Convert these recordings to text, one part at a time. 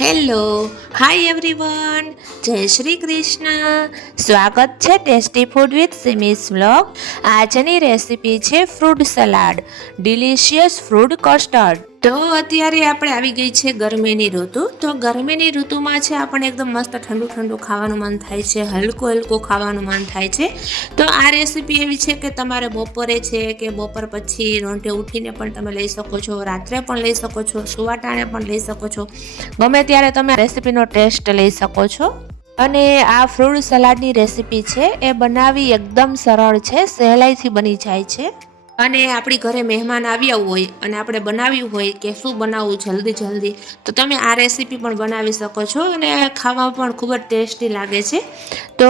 Hello, hi everyone, જય શ્રી કૃષ્ણ. સ્વાગત છે ટેસ્ટી ફૂડ વિથ સિમીઝ વ્લોગ. આજની રેસીપી છે fruit salad, delicious fruit custard. તો અત્યારે આપણે આવી ગઈ છે ગરમીની ઋતુ. તો ગરમીની ઋતુમાં છે આપણને એકદમ મસ્ત ઠંડુ ઠંડુ ખાવાનું મન થાય છે, હલકું હલકું ખાવાનું મન થાય છે. તો આ રેસીપી એવી છે કે તમારે બપોરે છે કે બપોર પછી રોંઢે ઉઠીને પણ તમે લઈ શકો છો, રાત્રે પણ લઈ શકો છો, સુવાટાણે પણ લઈ શકો છો. ગમે ત્યારે તમે રેસીપીનો ટેસ્ટ લઈ શકો છો. અને આ ફ્રૂટ સલાડની રેસીપી છે એ બનાવવી એકદમ સરળ છે, સહેલાઈથી બની જાય છે. અને આપણી ઘરે મહેમાન આવ્યા હોય અને આપણે બનાવ્યું હોય કે શું બનાવવું જલ્દી તો તમે આ રેસીપી પણ બનાવી શકો છો અને ખાવામાં પણ ખૂબ જ ટેસ્ટી લાગે છે. તો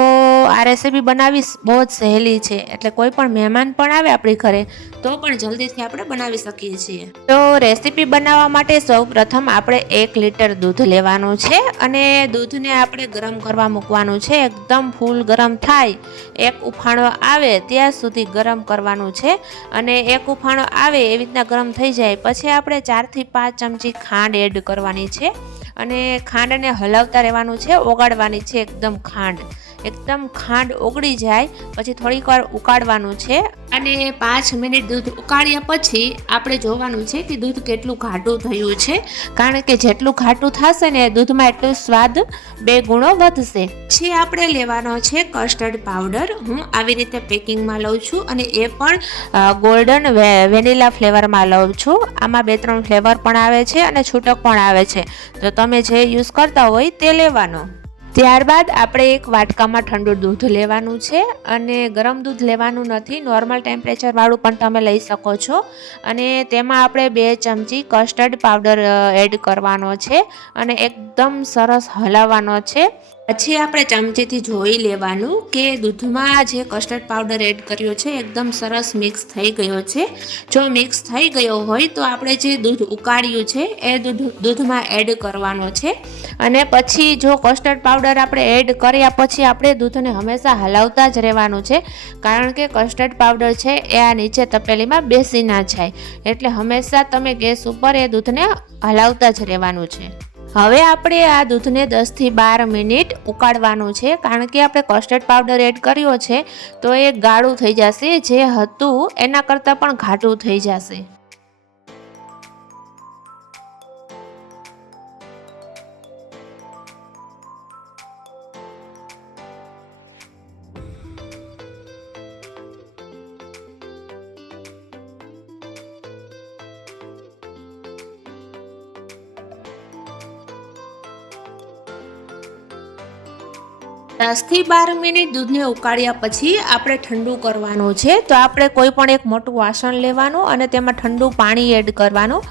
આ રેસીપી બનાવવી બહુ જ સહેલી છે, એટલે કોઈ પણ મહેમાન પણ આવે આપણી ઘરે તો પણ જલ્દીથી આપણે બનાવી શકીએ છીએ. તો રેસીપી બનાવવા માટે સૌ પ્રથમ આપણે 1 લીટર દૂધ લેવાનું છે અને દૂધને આપણે ગરમ કરવા મૂકવાનું છે. એકદમ ફૂલ ગરમ થાય, એક ઉફાળો આવે ત્યાં સુધી ગરમ કરવાનું છે. અને એક ઉફાળો આવે એવી રીતના ગરમ થઈ જાય પછી આપણે 4 થી 5 ચમચી ખાંડ એડ કરવાની છે અને ખાંડને હલાવતા રહેવાનું છે, ઓગાળવાની છે એકદમ ખાંડ ઓગળી જાય પછી થોડીક વાર ઉકાળવાનું છે. અને 5 મિનિટ દૂધ ઉકાળ્યા પછી આપણે જોવાનું છે કે દૂધ કેટલું ઘાટું થયું છે, કારણ કે જેટલું ઘાટું થશે ને દૂધમાં એટલો સ્વાદ 2 ગુણો વધશે. પછી આપણે લેવાનો છે કસ્ટર્ડ પાવડર. હું આવી રીતે પેકિંગમાં લઉં છું અને એ પણ ગોલ્ડન વેનીલા ફ્લેવરમાં લઉં છું. આમાં 2-3 ફ્લેવર પણ આવે છે અને છૂટક પણ આવે છે, તો તમે જે યુઝ કરતા હોય તે લેવાનો. ત્યારબાદ આપણે એક વાટકામાં ઠંડુ દૂધ લેવાનું છે અને ગરમ દૂધ લેવાનું નથી, નોર્મલ ટેમ્પરેચરવાળું પણ તમે લઈ શકો છો. અને તેમાં આપણે 2 ચમચી કસ્ટર્ડ પાવડર એડ કરવાનો છે અને એકદમ સરસ હલાવવાનો છે. પછી આપણે ચમચીથી જોઈ લેવાનું કે દૂધમાં જે કસ્ટર્ડ પાવડર એડ કર્યો છે એકદમ સરસ મિક્સ થઈ ગયો છે. જો મિક્સ થઈ ગયો હોય તો આપણે જે દૂધ ઉકાળ્યું છે એ દૂધમાં એડ કરવાનો છે. અને પછી જો કસ્ટર્ડ પાવડર આપણે એડ કર્યા પછી આપણે દૂધને હંમેશા હલાવતા જ રહેવાનું છે, કારણ કે કસ્ટર્ડ પાવડર છે એ આ નીચે તપેલીમાં બેસી ના જાય, એટલે હંમેશા તમે ગેસ ઉપર એ દૂધને હલાવતા જ રહેવાનું છે. હવે આપણે આ દૂધને 10 થી 12 મિનિટ ઉકાળવાનું છે, કારણ કે આપણે કસ્ટર્ડ પાવડર એડ કર્યો છે તો એ ગાળું થઈ જશે, જે હતું એના કરતાં પણ ઘાટું થઈ જશે. દસ થી 12 મિનિટ દૂધને ઉકાળ્યા પછી આપણે ઠંડુ કરવાનું છે. તો આપણે કોઈ પણ એક મોટું વાસણ લેવાનું અને તેમાં ઠંડુ પાણી એડ કરવાનું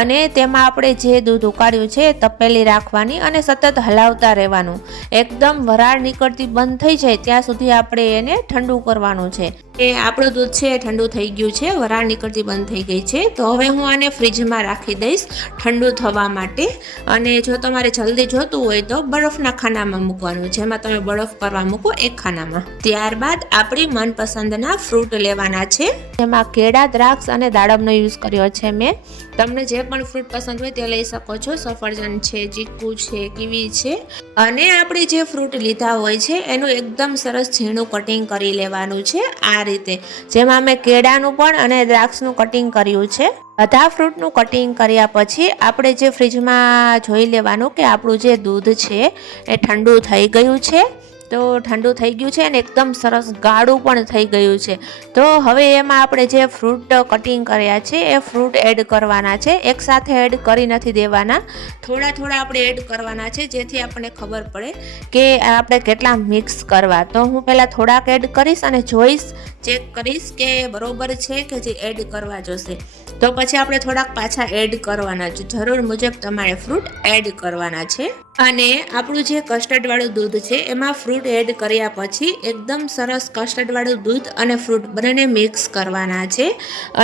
અને તેમાં આપણે જે દૂધ ઉકાળ્યું છે તપેલી રાખવાની અને સતત હલાવતા રહેવાનું. એકદમ વરાળ નીકળતી બંધ થઈ જાય ત્યાં સુધી આપણે એને ઠંડુ કરવાનું છે. એ આપણું દૂધ છે ઠંડુ થઈ ગયું છે, વરાળ નીકળતી બંધ થઈ ગઈ છે. તો હવે હું આને ફ્રીજમાં રાખી દઈશ ઠંડુ થવા માટે. અને જો તમારે જલ્દી જોતું હોય તો બરફના ખાનામાં મૂકવાનું, જેમાં તમે બરફ કરવા મૂકો એક ખાનામાં. ત્યારબાદ આપણી મનપસંદના ફ્રૂટ લેવાના છે, જેમાં કેળા, દ્રાક્ષ અને દાડમનો યુઝ કર્યો છે મેં. તમને જે પણ ફ્રૂટ પસંદ હોય તે લઈ શકો છો. સફરજન છે, ચીકુ છે, કીવી છે. અને આપણે જે ફ્રૂટ લીધા હોય છે એનું એકદમ સરસ ઝીણું કટિંગ કરી લેવાનું છે, આ રીતે. જેમાં મેં કેળાનું પણ અને દ્રાક્ષનું કટિંગ કર્યું છે. બધા ફ્રૂટનું કટિંગ કર્યા પછી આપણે જે ફ્રીજમાં જોઈ લેવાનું કે આપણું જે દૂધ છે એ ઠંડુ થઈ ગયું છે. તો ઠંડુ થઈ ગયું છે અને એકદમ સરસ ગાળું પણ થઈ ગયું છે. તો હવે એમાં આપણે જે ફ્રૂટ કટિંગ કર્યા છે એ ફ્રૂટ એડ કરવાના છે, એકસાથે એડ કરી નથી દેવાના, થોડા આપણે એડ કરવાના છે, જેથી આપણને ખબર પડે કે આપણે કેટલા મિક્સ કરવા. તો હું પહેલાં થોડાક એડ કરીશ અને જોઈશ, ચેક કરીશ કે બરોબર છે કે જે એડ કરવા જોશે. તો પછી આપણે થોડાક પાછા એડ કરવાના છે, જરૂર મુજબ તમારે ફ્રૂટ એડ કરવાના છે. અને આપણું જે કસ્ટર્ડવાળું દૂધ છે એમાં ફ્રૂટ એડ કર્યા પછી એકદમ સરસ કસ્ટર્ડવાળું દૂધ અને ફ્રૂટ બંનેને મિક્સ કરવાના છે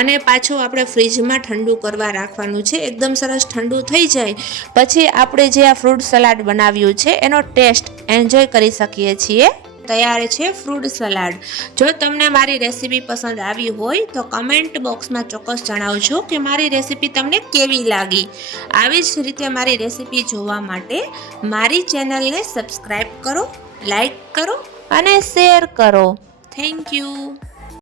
અને પાછું આપણે ફ્રીજમાં ઠંડુ કરવા રાખવાનું છે. એકદમ સરસ ઠંડુ થઈ જાય પછી આપણે જે આ ફ્રૂટ સલાડ બનાવ્યું છે એનો ટેસ્ટ એન્જોય કરી શકીએ છીએ. તૈયાર છે ફ્રૂટ સલાડ. જો તમને મારી રેસીપી પસંદ આવી હોય તો કમેન્ટ બોક્સમાં ચોક્કસ જણાવજો કે મારી રેસીપી તમને કેવી લાગી. આવી જ રીતે મારી રેસીપી જોવા માટે મારી ચેનલને સબસ્ક્રાઈબ કરો, લાઈક કરો અને શેર કરો. Thank you.